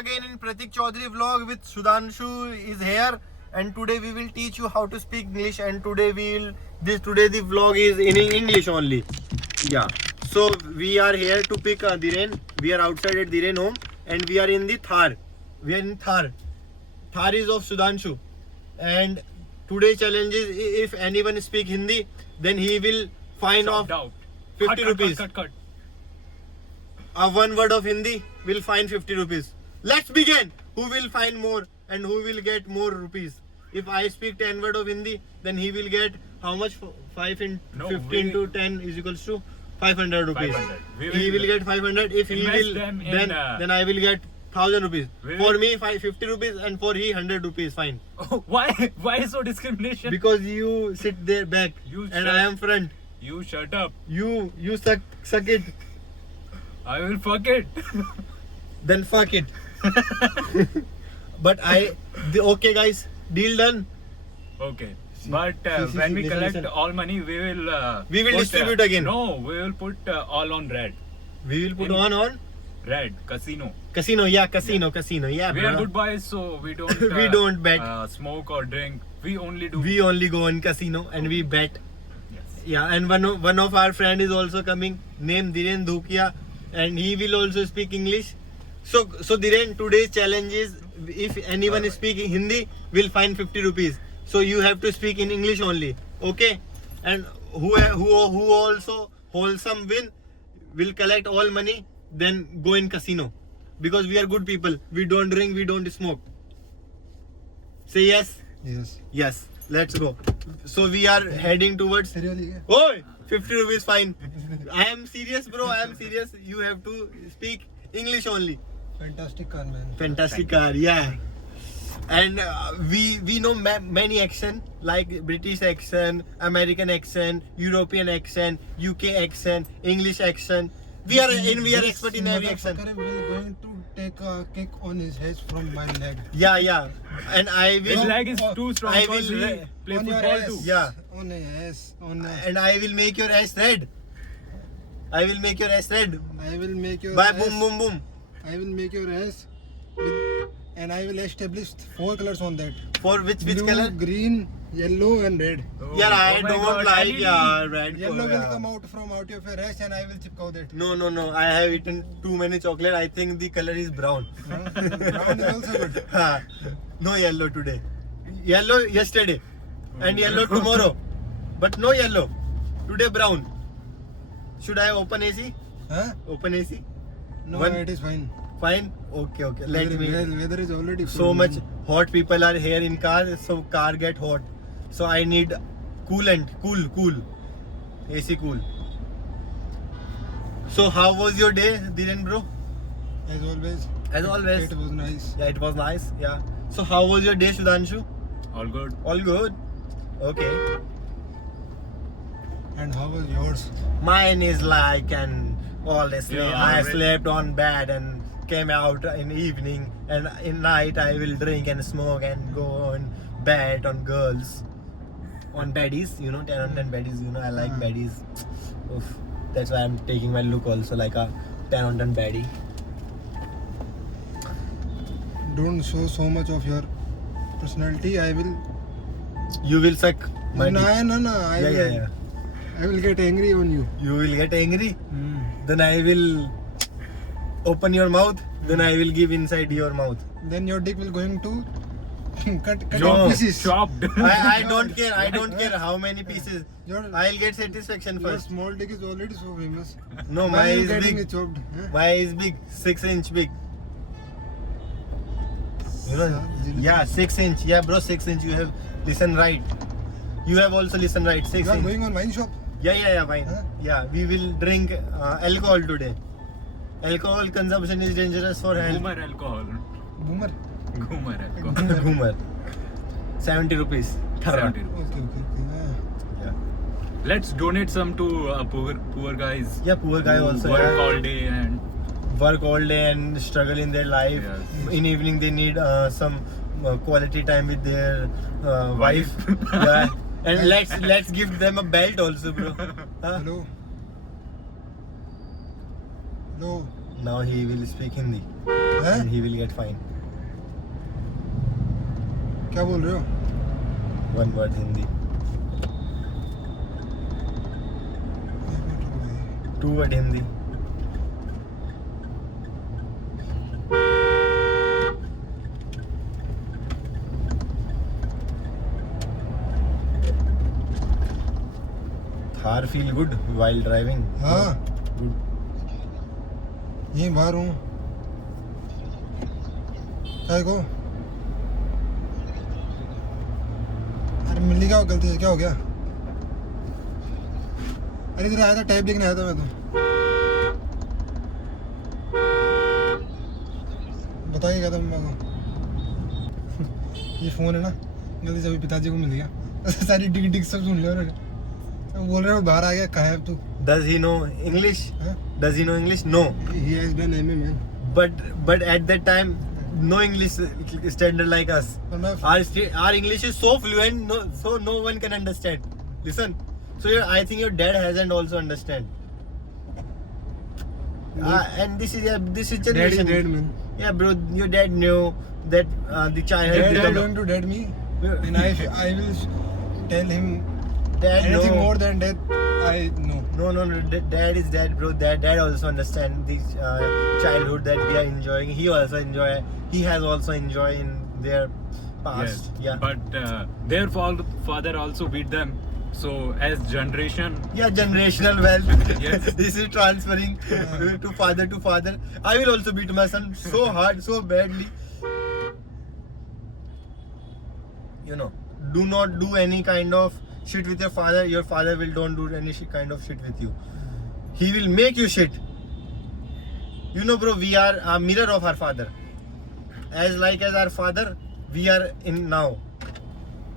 again in Pratik Chaudhary vlog with Sudhanshu is here, and today we will teach you how to speak English. And today the vlog is in English only. Yeah. So we are here to pick Dhiren. We are outside at Dhiren home, and we are in the Thar. We are in Thar. Thar is of Sudhanshu, and today's challenge is if anyone speak Hindi, then he will fine off 50 rupees. Cut. One word of Hindi will fine 50 rupees. Let's begin. Who will find more and who will get more rupees? If I speak 10 word of Hindi, then he will get how much? 5 in 15 to 10 is equals to 500 rupees. 500. He will get 500. If he will, then I will get 1000 rupees. For me, 50 rupees, and for he 100 rupees. Fine. Oh, why so discrimination? Because you sit there back and I am front. You shut up. You suck it. I will fuck it. Then fuck it. But okay guys, deal done. Okay. But when we collect all money, we will distribute again. No, we will put all on red. We will put on Red casino. Casino. Yeah, casino. Yeah, We bro. are good boys, so we don't We don't bet. Smoke or drink. We only go on casino and we bet. Yes. Yeah, and one of our friend is also coming, named Dhiren Dhukia, and he will also speak English. So Dhiren, today's challenge is if anyone is speaking Hindi, will fine 50 rupees. So you have to speak in English only, okay? And who also wholesome win will collect all money, then go in casino, because we are good people. We don't drink, we don't smoke. Say yes. Yes. Let's go. So we are heading towards. Oi, 50 rupees fine. I am serious, bro. I am serious. You have to speak English only. Fantastic car, man. Fantastic car, yeah. And we know many accent, like British accent, American accent, European accent, UK accent, English accent. We are expert in every accent. Motherfucker will going to take a kick on his head from my leg. Yeah. And I His will. leg is too strong. I because will we play on your football ass. too. Yeah. On your ass. And I will make your ass red. I will make your ass red. I will make your By ass. boom. I will make your ass. And I will establish 4 colors on that. For which Blue, color? green, yellow and red. Oh, Yeah, I oh my don't God, like LED. red. Yellow will yeah. come out from out of your ass and I will chipkaw that. No. I have eaten too many chocolate. I think the color is brown. Brown is also good. No yellow today. Yellow yesterday. And yellow tomorrow. But no yellow. Today brown. Should I open AC? Huh? Open AC? No, One- it is fine. Fine? Okay. Let me. Weather is already So cool, much man. hot people are here in car, so car get hot. So I need coolant, cool. AC cool. So how was your day, Dhiren bro? As always. As always. It was nice. Yeah, it was nice. Yeah. So how was your day, Sudhanshu? All good. All good. Okay. And how was yours? Mine is like honestly, Yeah, I already. slept on bed and came out in evening, and in night I will drink and smoke and go on bed on girls, on baddies, 10 on 10 baddies, I like baddies. Oof. That's why I'm taking my look also like a 10 on 10 baddie. Don't show so much of your personality. I will. You will suck my No. dick. Yeah. I will get angry on you. You will get angry, then I will open your mouth, then I will give inside your mouth. Then your dick will going to cut No. in pieces. Chopped. I don't care. I don't care how many pieces. Your, I'll get satisfaction your first. small dick is already so famous. No, Why my are you is getting big. it chopped? Huh? My is big, 6 inch big. Yeah, 6 inch. Yeah, bro, 6 inch. You have listened right. You have also listened right. 6 You are inch. going on wine shop. Yeah, fine. Huh? Yeah, we will drink alcohol today. Alcohol consumption is dangerous for health. Goomer alcohol. Boomer. Goomer alcohol. Goomer. 70 rupees. 70 rupees. Okay. Yeah. Let's donate some to poor guys. Yeah, poor guy who also. work Yeah. all day and Work all day and struggle in their life. Yes. In evening they need some quality time with their wife. Wife. Yeah. And let's give them a belt also, bro. Huh? Hello. Now he will speak Hindi. हैं? and he will get fine. क्या बोल रहे हो? One word Hindi. 2 word Hindi. Thar feel good while driving. हाँ Good. यहीं बाहर हूँ। क्या को? अरे मिलने क्या गलती से क्या हो गया? अरे इधर आया था, टैब लेके आया था मैं तो। बताइए क्या था मम्मा को? ये फोन है ना, गलती से अभी पिताजी को मिल गया। सारी डिग डिग सब सुन लिया उन्होंने। बोल रहे हो बाहर आ गया, कहाँ है अब तू? Does he know English? हाँ? Does he know English? No. He has done MA man. But at that time, no English standard like us. पर मैं Our English is so fluent, so no one can understand. Listen, so I think your dad hasn't also understand. And this is Dad is generation. dead man. Yeah, bro, your dad knew that the child has Dad is become. going to dead me, and I will tell him Dad, anything no. more than that. I know. No. Dad is dead, bro. Dad also understand this childhood that we are enjoying. He also enjoy. He has also enjoyed in their past. Yes. Yeah. But their father also beat them. So as generation, Yeah, generational wealth. Yes. This is transferring to father to father. I will also beat my son so hard, so badly. You know, do not do any kind of shit with your father. Your father will don't do any kind of shit with you. He will make you shit. You know, bro, we are a mirror of our father. As like as our father, we are in now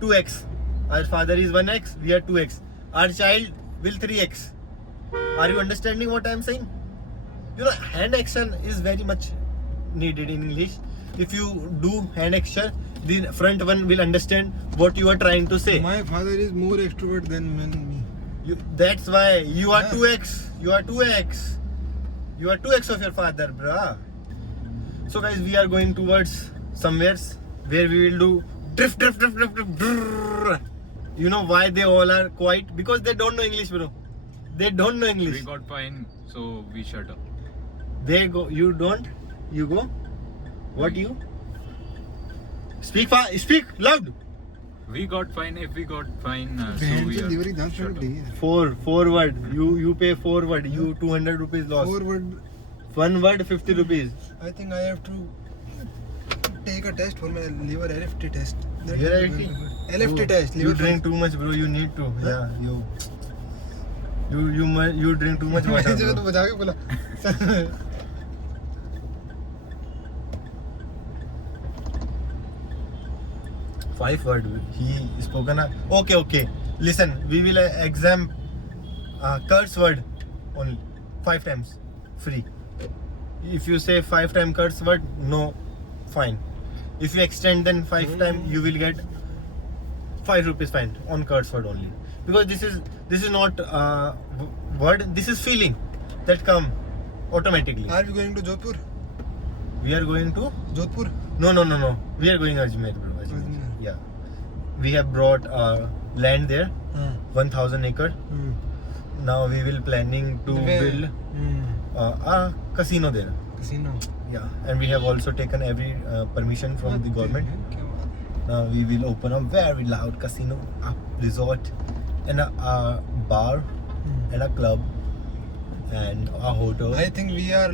2x. Our father is 1x, we are 2x. Our child will 3x. Are you understanding what I am saying? You know, hand action is very much needed in English. If you do hand action, the front one will understand what you are trying to say. My father is more extrovert than me. That's why you are Yeah. 2x. You are 2x. You are 2x of your father, bruh. So guys, we are going towards somewheres where we will do drift. Brrr. You know why they all are quiet? Because they don't know English, bro. They don't know English. we got fine, so we shut up. They go. You don't. You go. What you? Speak fast. Speak loud. We got fine. If we got fine, so Band we से are delivery dance shut करनी up. पड़ेगी। Four word. You pay 4 word. You 200 rupees loss. Forward. 1 word 50 rupees. I think I have to take a test for my liver LFT test. That Liver will be LFT? very good. LFT Oh, test. You Liver drink too much, bro. You need to. Yeah, you drink too much water. मैंने तो Bro. बजा के बोला। 5 word. He spoken. Okay. Listen, we will exam curse word only 5 times free. If you say 5 time curse word, no, fine. If you extend then 5 time, you will get 5 rupees fine on curse word only. Because this is not word. This is feeling that come automatically. Are we going to Jodhpur? We are going to Jodhpur? no. We are going Ajmer, bro. Ajmer. Ajmer. Yeah. We have brought land there, हाँ. 1,000 acre. Now we will planning to build a casino there. Casino. Yeah, and we have also taken every permission from the government. क्या बात है? Now we will open a very loud casino, a resort, and a bar, and a club, and a hotel. I think we are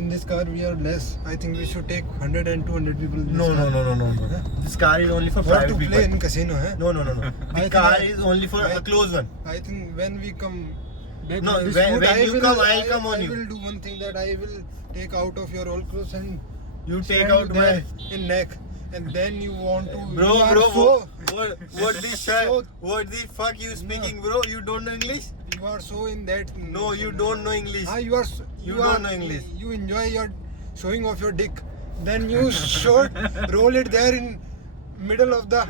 in this car. We are less. I think we should take 100 and 200 people. In this No. car. This car is only for What private to people. play in casino, eh? No. I The think car I- is only for a I- close one. I think when we come back No, from this when- shoot, when you come, I'll come on I you. will do one thing that I will take out of your old clothes and You take stand out you my there in neck, and then you want to. bro. you are What the shit? so- What the fuck you speaking, bro? You don't know English? You are so in that. No, you don't know English. Ah, you are. You are, don't know English. You enjoy your showing off your dick. Then you roll it there in middle of the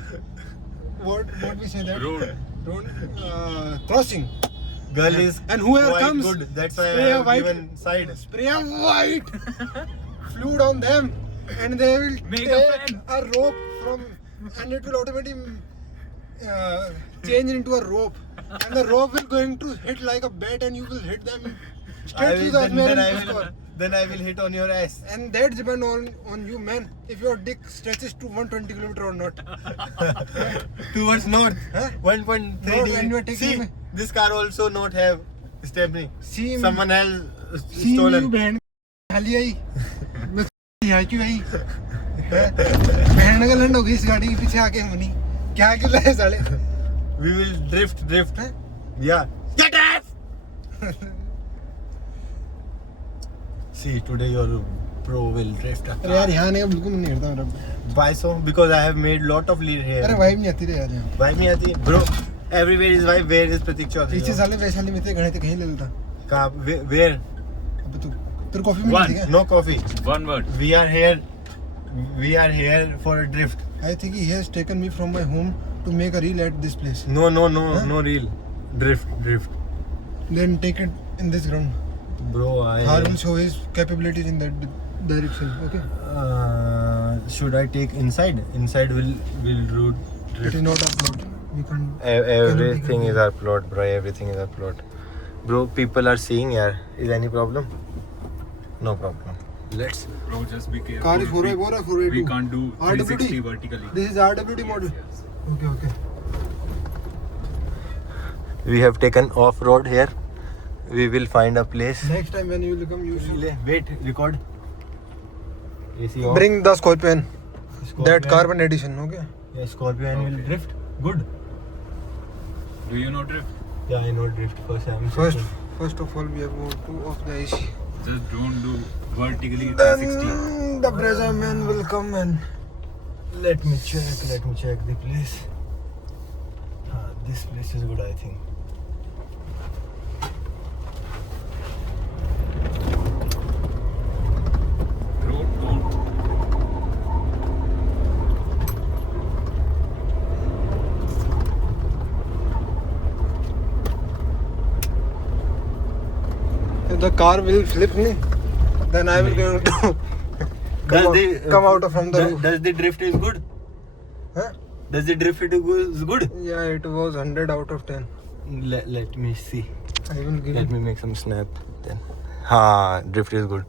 what we say that Road. crossing. Girl is And whoever quite comes, good. That's why I spray a have white- given side. Spray a white. flew down them, and they will Make a take fan. a rope from, and it will automatically change into a rope, and the rope will going to hit like a bat, and you will hit them straight through the man and score. Then I will hit on your ass. And that depends on you, man. If your dick stretches to 120 kilometer or not. Towards north. Huh? 1.3 North, and you are degree. taking See, me. this car also not have stepney. See, Someone else see stolen. me, बहन खाली आई मैं यहाँ क्यों आई बहन का लंड हो गई इस गाड़ी के पीछे आके मनी क्या क्यों लाए साले We will drift. Huh? Yeah. Get off! See, today your pro will drift. अरे यार यहाँ आने का बिल्कुल मन नहीं करता मेरा Why so? Because I have made lot of lead here. अरे वाइब नहीं आती रे यार यहाँ Vibe नहीं आती? Bro, everywhere is vibe. Where is Pratik Chaudhary? पीछे साले वैशाली में थे गए थे कहीं ले लेता कहाँ? Where? अब तू तेरे कॉफी में One. नहीं थी क्या No coffee. One word. We are here. We are here for a drift. I think he has taken me from my home to make a reel at this place. No, Huh? no real. Drift. Then take it in this ground. Bro, Thar will show his capabilities in that direction. Okay. Should I take inside? Inside will It drift. is not upload. We can. Everything is upload, bro. Everything is upload. Bro, people are seeing, yaar. Is any problem? No problem. Let's. Bro, just be careful. Car is 4x4 or 4x2? We can't do RWD. 360 vertically. This is RWD model. Okay. We have taken off road here. We will find a place. Next time when you will come, you should Wait, record. AC off. bring the Scorpion. Scorpion. That carbon edition. Okay. Yeah, Scorpion will Okay. drift. Good. Do you know drift? Yeah, I know drift. First of all, we have got two of the AC. Just don't do vertically Then 360. the Brezza man will come and Let me check the place. This place is good, I think. Road don't. if the car will flip me, then I will going to come out from the roof. Does the drift is good? Huh? Does the drift is good? Yeah, it was 100 out of 10. Let me see. I will give Let it. me make some snap then. Ha, drift is good.